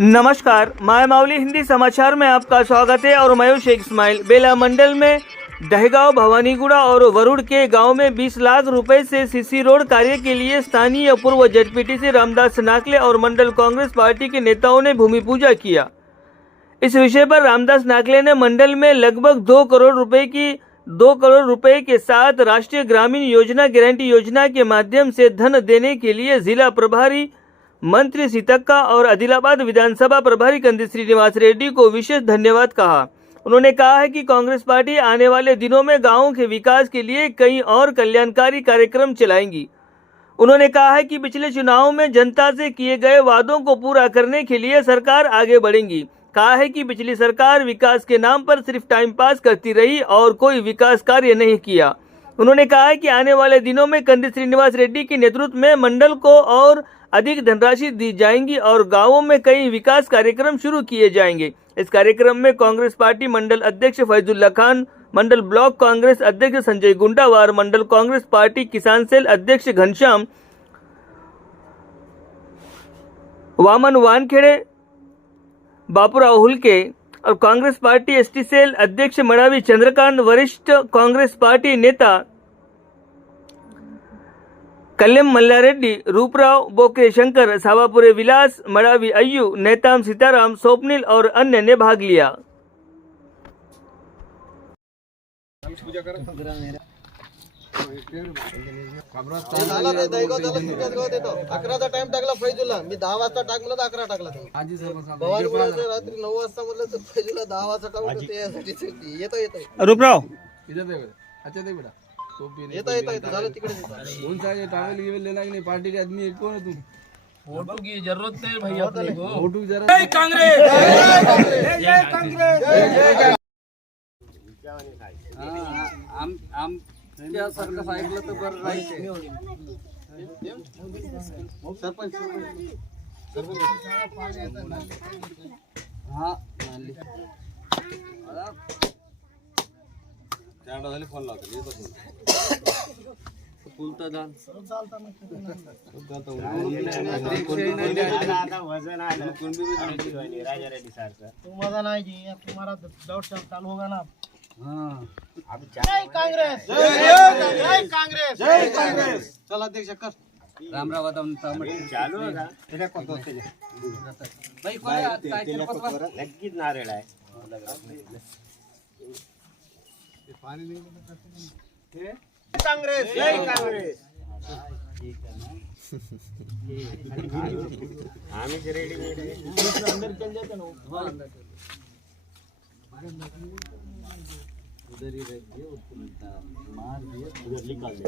नमस्कार, माय मावली हिंदी समाचार में आपका स्वागत है और मैं शेख इस्माइल। बेला मंडल में दहगांव, भवानीगुड़ा और वरुड़ के गांव में 20 लाख रुपए से सीसी रोड कार्य के लिए स्थानीय पूर्व जेडपीटीसी रामदास नाकले और मंडल कांग्रेस पार्टी के नेताओं ने भूमि पूजा किया। इस विषय पर रामदास नाकले ने मंडल में लगभग 2 करोड़ रुपए के साथ राष्ट्रीय ग्रामीण योजना गारंटी योजना के माध्यम से धन देने के लिए जिला प्रभारी मंत्री सीतक्का और आदिलाबाद विधानसभा प्रभारी कंदी श्रीनिवास रेड्डी को विशेष धन्यवाद कहा। उन्होंने कहा है कि कांग्रेस पार्टी आने वाले दिनों में गांवों के विकास के लिए कई और कल्याणकारी कार्यक्रम चलाएंगी। उन्होंने कहा है कि पिछले चुनाव में जनता से किए गए वादों को पूरा करने के लिए सरकार आगे बढ़ेगी। कहा है कि पिछली सरकार विकास के नाम पर सिर्फ टाइम पास करती रही और कोई विकास कार्य नहीं किया। उन्होंने कहा है कि आने वाले दिनों में कंदी श्रीनिवास रेड्डी के नेतृत्व में मंडल को और अधिक धनराशि दी जाएंगी और गांवों में कई विकास कार्यक्रम शुरू किए जाएंगे। इस कार्यक्रम में कांग्रेस पार्टी मंडल अध्यक्ष फैजुल्ला खान, मंडल ब्लॉक कांग्रेस अध्यक्ष संजय गुंडावार, मंडल कांग्रेस पार्टी किसान सेल अध्यक्ष घनश्याम, वामन वानखेड़े, बापूराव हुलके और कांग्रेस पार्टी एसटी सेल अध्यक्ष मड़ावी चंद्रकांत, वरिष्ठ कांग्रेस पार्टी नेता कल्यम मल्लारेड्डी, रूपराव बोके शंकर, सावापुरे विलास, मड़ावी अय्यू, नेताम सीताराम, स्वप्निल और अन्य ने भाग लिया। अकराचा टाइम टाकला फैजूला, मी 10 वाजता टाकलं तर 11 टाकला. रात्री 9 वाजता म्हटलं तर फैजूला 10 वाजता टाकलं तर यासाठी येतो रूपराव अच्छा दे बेटा येतो झालं तिकडे कौन सा ये टावल ये लेना कि नहीं पार्टी के आदमी कौन है तुम वोटों की जरूरत नहीं भाई अपने को। वोटू जरा जय कांग्रेस, जय कांग्रेस। आम क्या सरकार सांगितलं तर बरं राहायचे सरपंच हा मानली झाले फोन लावतो फुलता दान मजा नाही जी, तुम्हारा डाउट चालू होगा ना. जय कांग्रेस, जय कांग्रेस, जय कांग्रेस. चला अध्यक्ष कर राम राम चालू होगा भाई कोण नक्कीच नारळ आहे. कांग्रेस, जय कांग्रेस. आम्ही रेडी अंदर चल जाते ना उधर ही रहिए उसको मार दिए उधर निकाल दे.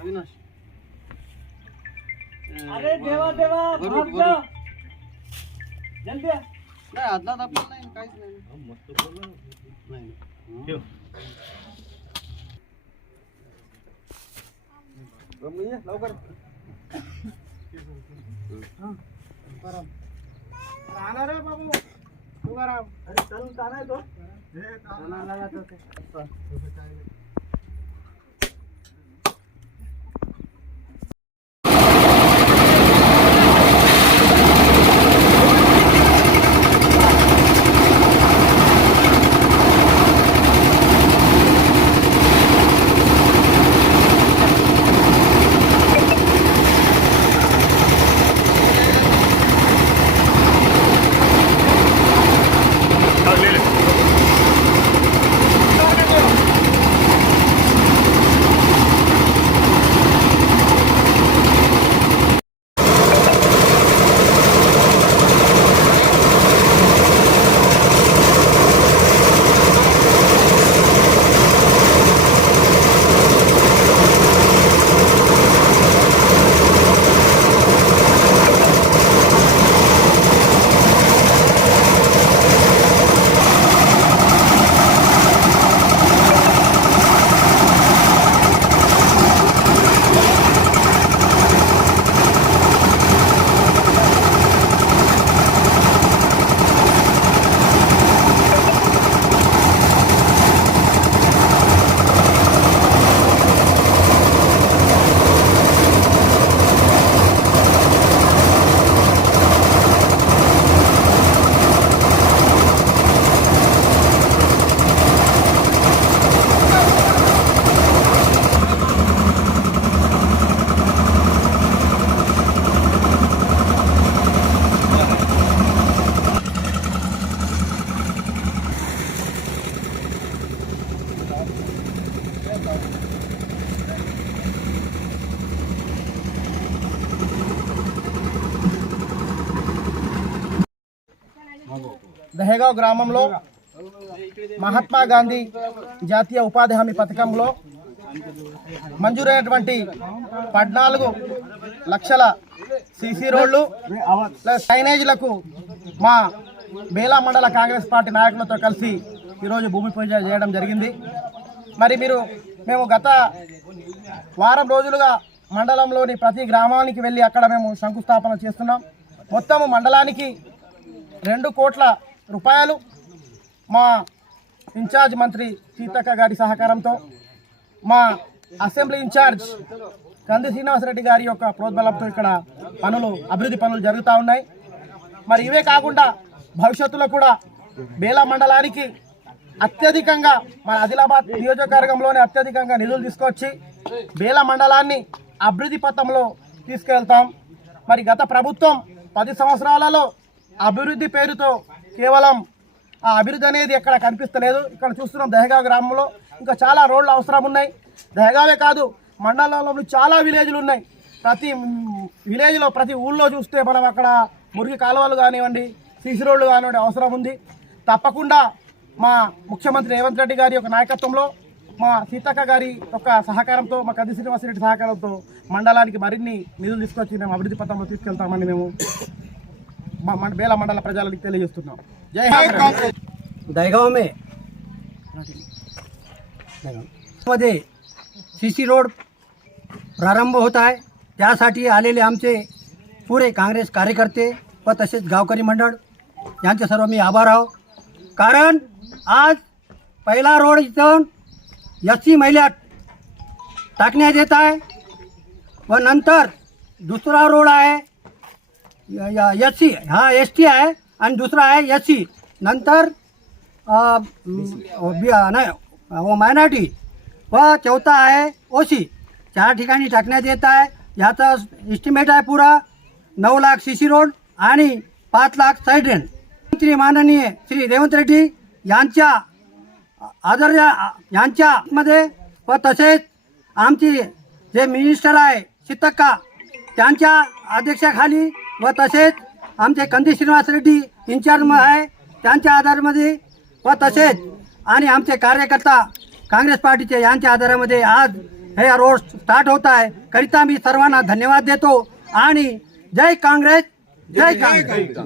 अविनाश अरे देवा देवा भाग जा जल्दी आ. नाही आदला दाबला नाही काहीच नाही लवकर राहणार रे बाबू तुकाराम. अरे चालून ताना तो దహేగావ్ గ్రామంలో మహాత్మా గాంధీ జాతీయ ఉపాధి హామీ పథకంలో మంజూరైనటువంటి 14 లక్షల సీసీ రోడ్లు ప్లస్ డ్రైనేజీలకు మా బేలా మండల కాంగ్రెస్ పార్టీ నాయకులతో కలిసి ఈరోజు భూమి పూజ చేయడం జరిగింది. మరి మేము గత వారం రోజులుగా మండలంలోని ప్రతి గ్రామానికి వెళ్ళి అక్కడ మేము శంకుస్థాపన చేస్తున్నాం. మొత్తము మండలానికి 2 కోట్ల రూపాయలు మా ఇన్ఛార్జ్ మంత్రి సీతక్క గారి సహకారంతో, మా అసెంబ్లీ ఇన్ఛార్జ్ కంది శ్రీనివాసరెడ్డి గారి యొక్క ప్రోద్బలంతో ఇక్కడ అభివృద్ధి పనులు జరుగుతూ ఉన్నాయి. మరి ఇవే కాకుండా భవిష్యత్తులో కూడా బేలా మండలానికి అత్యధికంగా మన ఆదిలాబాద్ నియోజకవర్గంలోనే అత్యధికంగా నిధులు తీసుకొచ్చి బేలా మండలాన్ని అభివృద్ధి పథంలో తీసుకెళ్తాం. మరి గత ప్రభుత్వం 10 సంవత్సరాలలో అభివృద్ధి పేరుతో కేవలం ఆ అభివృద్ధి అనేది ఎక్కడ కనిపిస్తలేదు. ఇక్కడ చూస్తున్నాం దహేగావ్ గ్రామంలో ఇంకా చాలా రోడ్లు అవసరం ఉన్నాయి. దహేగావే కాదు, మండలంలో చాలా విలేజ్లు ఉన్నాయి. ప్రతి విలేజ్లో ప్రతి ఊళ్ళో చూస్తే మనం అక్కడ మురికి కాలువలు కానివ్వండి, సీసీ రోడ్లు కానివ్వండి అవసరం ఉంది. తప్పకుండా మా ముఖ్యమంత్రి రేవంత్ రెడ్డి గారి యొక్క నాయకత్వంలో, మా సీతక్క గారి యొక్క సహకారంతో, మా కంది శ్రీనివాసరెడ్డి సహకారంతో మండలానికి మరిన్ని నిధులు తీసుకొచ్చి మేము అభివృద్ధి పథంలో తీసుకెళ్తామని మేము बेला मंडल प्रजा जय कांग्रेस। दहेगाव में मध्ये सीसी रोड प्रारंभ होता है, त्यासाठी आलेले आमचे पुरे काँग्रेस कार्यकर्ते व तसेच गावकरी मंडळ यांचे सर्व मी आभार आहो. कारण आज पहिला रोड इथून एससी महिल्यात टाकण्यात येत आहे व नंतर दुसरा रोड आहे एससी, हा एसटी आहे आणि दुसरा आहे एससी, नंतर नाही वो मायनॉरिटी व चौथा आहे ओसी. 4 ठिकाणी टाकण्यात येत आहे. याचा एस्टिमेट आहे पुरा 9 लाख सीसी रोड आणि 5 लाख साईड ड्रेन. श्री माननीय श्री रेवंत रेड्डी यांच्या आदर यांच्यामध्ये व तसेच आमची जे मिनिस्टर आहे सीतक्का त्यांच्या अध्यक्षाखाली व तसेच आमचे कंदी श्रीनिवास रेड्डी इंचार्ज आहे त्यांच्या आधारामध्ये व तसेच आणि आमचे कार्यकर्ता काँग्रेस पार्टीचे यांच्या आधारामध्ये आज हे रोड स्टार्ट होत आहे. करिता मी सर्वांना धन्यवाद देतो आणि जय काँग्रेस, जय काँग्रेस.